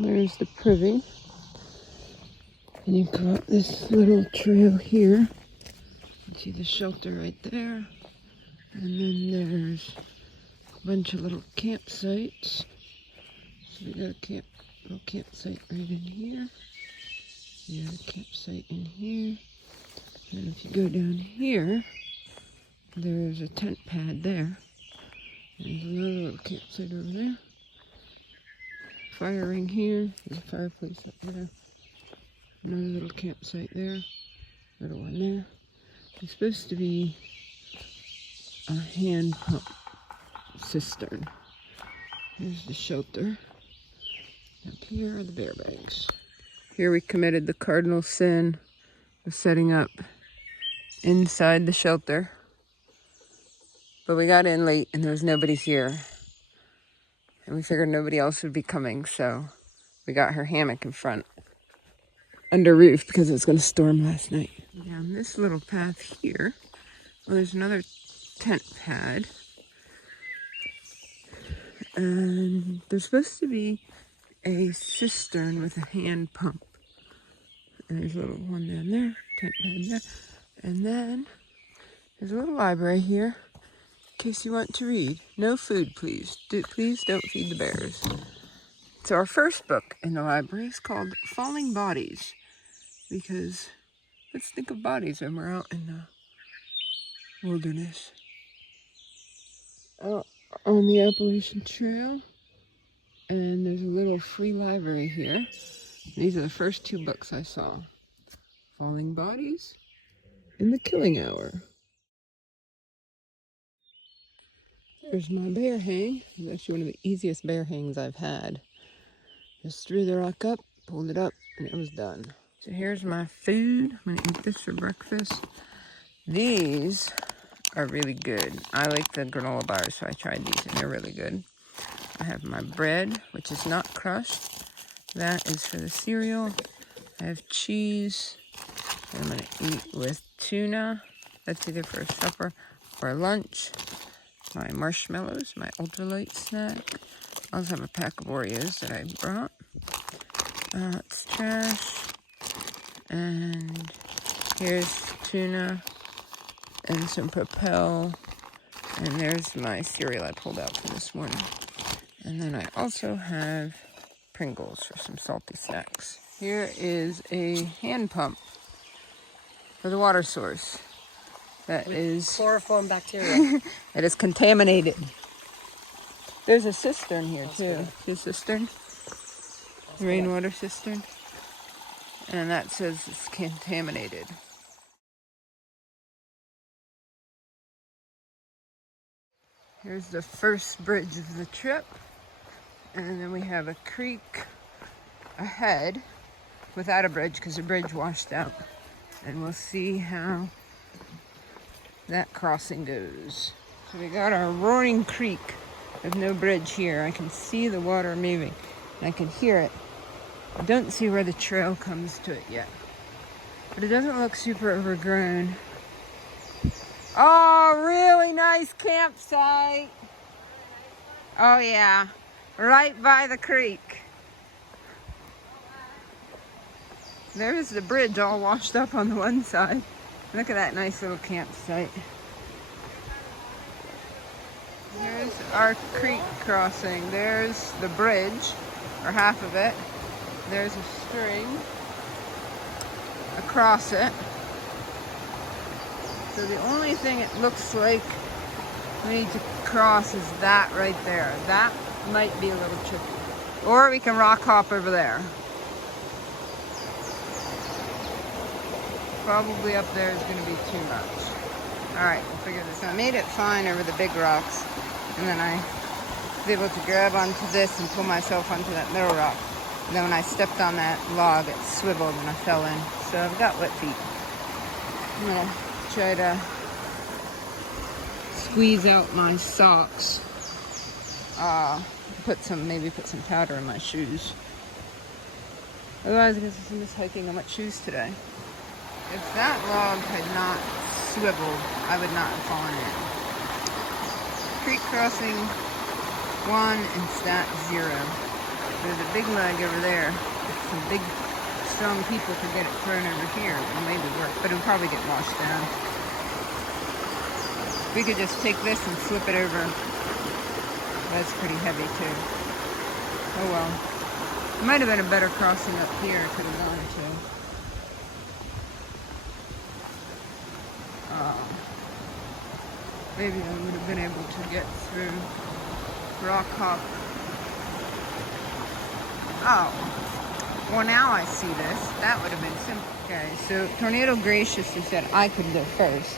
There's the privy. And you've got this little trail here. You can see the shelter right there. And then there's a bunch of little campsites. So we got a little campsite right in here. You got a campsite in here. And if you go down here, there's a tent pad there. There's another little campsite over there. Fire ring here. There's a fireplace up there. Another little campsite there. Little one there. It's supposed to be a hand pump cistern. Here's the shelter. Up here are the bear bags. Here we committed the cardinal sin of setting up inside the shelter. But we got in late and there was nobody here. And we figured nobody else would be coming, so we got her hammock in front. Under roof because it was going to storm last night. Down this little path here, well, there's another tent pad. And there's supposed to be a cistern with a hand pump. And there's a little one down there, tent pad there. And then there's a little library here in case you want to read. No food, please. Please don't feed the bears. So our first book in the library is called Falling Bodies, because let's think of bodies when we're out in the wilderness. Out on the Appalachian Trail, and there's a little free library here. These are the first two books I saw. Falling Bodies and The Killing Hour. There's my bear hang. It's actually one of the easiest bear hangs I've had. Just threw the rock up, pulled it up, and it was done. So here's my food. I'm gonna eat this for breakfast. These are really good. I like the granola bars, so I tried these and they're really good. I have my bread, which is not crushed. That is for the cereal. I have cheese. I'm gonna eat with tuna. That's either for supper or lunch. My marshmallows, my ultralight snack. I also have a pack of Oreos that I brought. It's trash. And here's tuna and some Propel. And there's my cereal I pulled out for this morning. And then I also have Pringles for some salty snacks. Here is a hand pump for the water source. That is chloroform bacteria. It is contaminated. There's a cistern here too. See a cistern? Rainwater cistern. And that says it's contaminated. Here's the first bridge of the trip. And then we have a creek ahead without a bridge because the bridge washed out. And we'll see how that crossing goes. So we got our roaring creek with no bridge here. I can see the water moving and I can hear it. I don't see where the trail comes to it yet, but it doesn't look super overgrown. Oh, really nice campsite. Oh yeah, right by the creek. There's the bridge all washed up on the one side. Look at that nice little campsite. There's our creek crossing. There's the bridge, or half of it. There's a string across it. So the only thing it looks like we need to cross is that right there. That might be a little tricky. Or we can rock hop over there. Probably up there is going to be too much. Alright, we'll figure this out. I made it fine over the big rocks. And then I was able to grab onto this and pull myself onto that middle rock. And then when I stepped on that log, it swiveled and I fell in. So I've got wet feet. I'm going to try to squeeze out my socks. Maybe put some powder in my shoes. Otherwise, I guess I'm just hiking on wet shoes today. If that log had not swiveled, I would not have fallen in. Creek crossing 1 and stat 0. There's a big mug over there. Some big, strong people could get it thrown over here. It'll maybe work, but it'll probably get washed down. We could just take this and flip it over. That's pretty heavy too. Oh well. It might have been a better crossing up here. Could have gone to. Maybe I would have been able to get through rock hop. Oh, well now I see this. That would have been simple. Okay, so Tornado graciously said I could go first.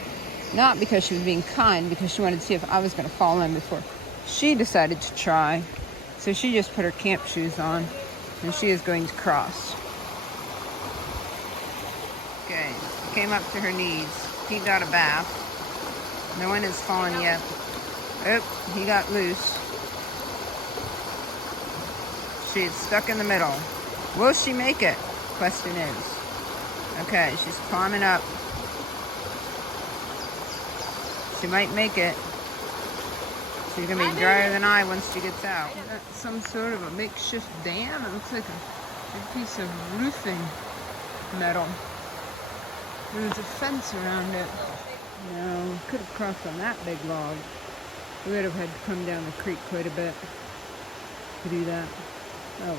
Not because she was being kind, because she wanted to see if I was going to fall in before she decided to try. So she just put her camp shoes on, and she is going to cross. Okay, came up to her knees. He got a bath. No one has fallen yet. Oh, he got loose. She's stuck in the middle. Will she make it? Question is. Okay, she's climbing up. She might make it. She's gonna be drier than I once she gets out. That's some sort of a makeshift dam. It looks like a big piece of roofing metal. There's a fence around it. No, could have crossed on that big log. We would have had to come down the creek quite a bit to do that. Oh well.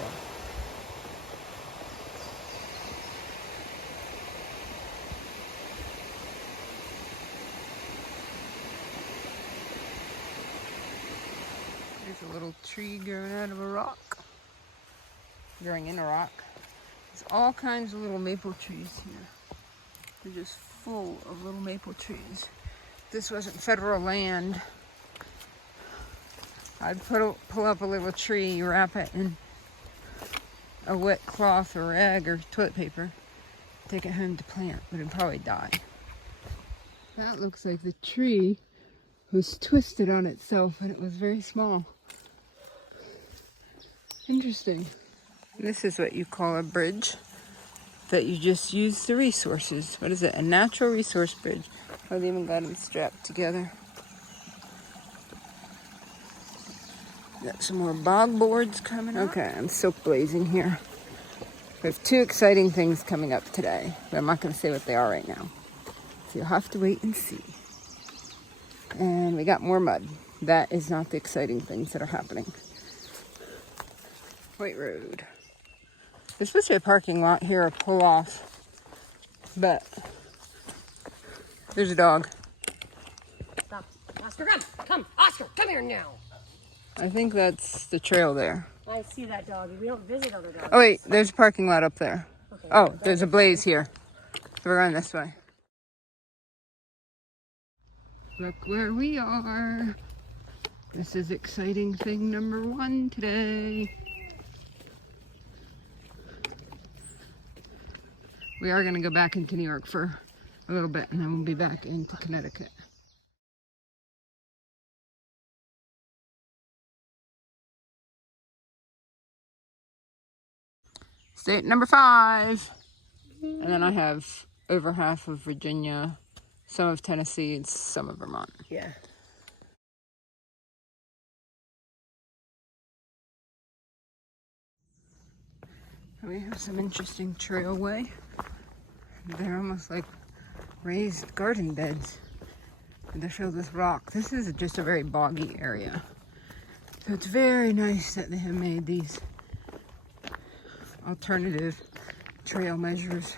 There's a little tree growing out of a rock. Growing in a rock. There's all kinds of little maple trees here. They're just full of little maple trees. If this wasn't federal land, I'd pull up a little tree, wrap it in a wet cloth or rag or toilet paper, take it home to plant, but it'd probably die. That looks like the tree was twisted on itself and it was very small. Interesting. This is what you call a bridge, that you just use the resources. What is it? A natural resource bridge. Oh, they even got them strapped together. Got some more bog boards coming up. Okay, I'm silk blazing here. We have two exciting things coming up today, but I'm not going to say what they are right now. So you'll have to wait and see. And we got more mud. That is not the exciting things that are happening. White Road. There's supposed to be a parking lot here, a pull off, but there's a dog. Stop. Oscar, come. Oscar, come here now. I think that's the trail there. I see that dog. We don't visit other dogs. Oh wait, there's a parking lot up there. Okay, oh, there's a blaze here. So we're going this way. Look where we are. This is exciting thing number 1 today. We are going to go back into New York for a little bit, and then we'll be back into Connecticut. State number 5. And then I have over half of Virginia, some of Tennessee, and some of Vermont. Yeah. We have some interesting trailway. They're almost like raised garden beds. They're filled with rock. This is just a very boggy area. So it's very nice that they have made these alternative trail measures.